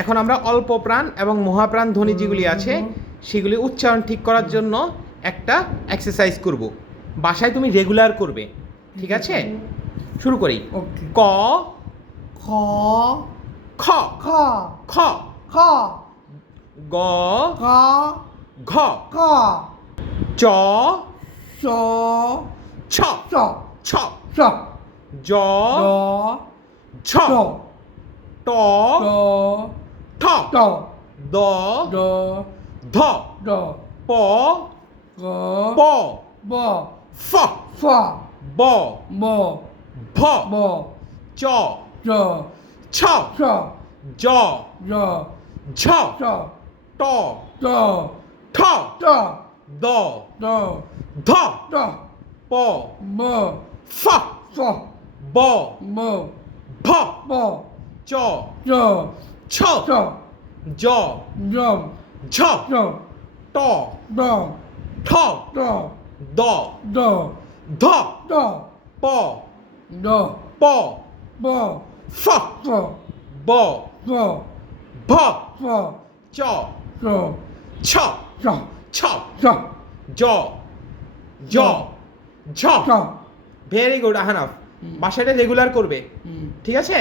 এখন আমরা অল্প প্রাণ এবং মহাপ্রাণ ধ্বনি যেগুলি আছে সেগুলি উচ্চারণ ঠিক করার জন্য একটা এক্সারসাইজ করব। বাসায় তুমি রেগুলার করবে ঠিক আছে? শুরু করি। ক খ খ খ খ খ গ খ ঘ খ চ চ ছ চ ছ চ জ ছ ট ড ঠ ড দ ড ধ ড প গ প ব ফ ফ ব ব ভ ব চ জ ছ ছ জ জ ঝ ছ ট ড ঠ ড দ ড ধ ড প ব ফ ফ ব ব ভ ব চ জ ছ। জ। জ। ঝ। ট। ড ঠ। ড দ। ড ধ প। ড প। ব ফ ব ব ভ চ। ছ। ছ। জ। জ ঝ। Very good Ahanaf. বাসাটা রেগুলার করবে। ঠিক আছে?